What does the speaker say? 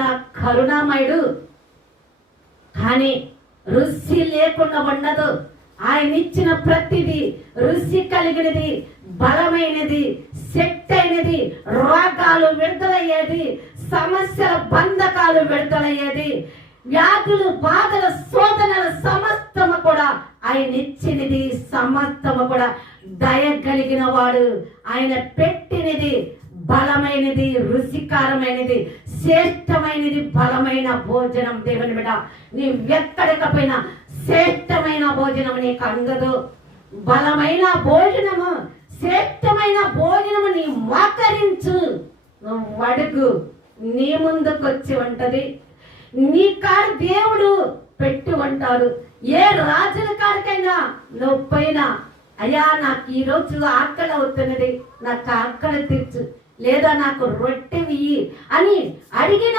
ఆయన కరుణామయుడు, కానీ రుచి లేకుండా ఉండదు. ఆయన ఇచ్చిన ప్రతిదీ రుచి కలిగినది, బలమైనది, శక్తి అయినది, రోగాలు విడుదలయ్యేది, సమస్యల బంధకాలు విడుదలయ్యేది, వ్యాధులు, బాధల, శోధనల సమస్తము కూడా ఆయన ఇచ్చినది. సమస్తము కూడా దయ కలిగిన వాడు. ఆయన పెట్టినది బలమైనది, రుచికరమైనది, శ్రేష్టమైనది, బలమైన భోజనం. దేవుని బిడ్డ, నీవెక్కడికపోయినా శ్రేష్టమైన భోజనం నీకు అందదు. బలమైన భోజనము, శ్రేష్టమైన భోజనము నీ మోకరించు, నువ్వు అడుగు, నీ ముందుకు వచ్చి ఉంటది. నీ కాడ దేవుడు పెట్టి ఉంటాడు. ఏ రాజుల కాడికైనా నువ్వు పోయినా, అయ్యా నాకు ఈరోజు ఆకలి అవుతున్నది, నాకు ఆకలి తీర్చు, లేదా నాకు రొట్టె ఇయ్యి అని అడిగిన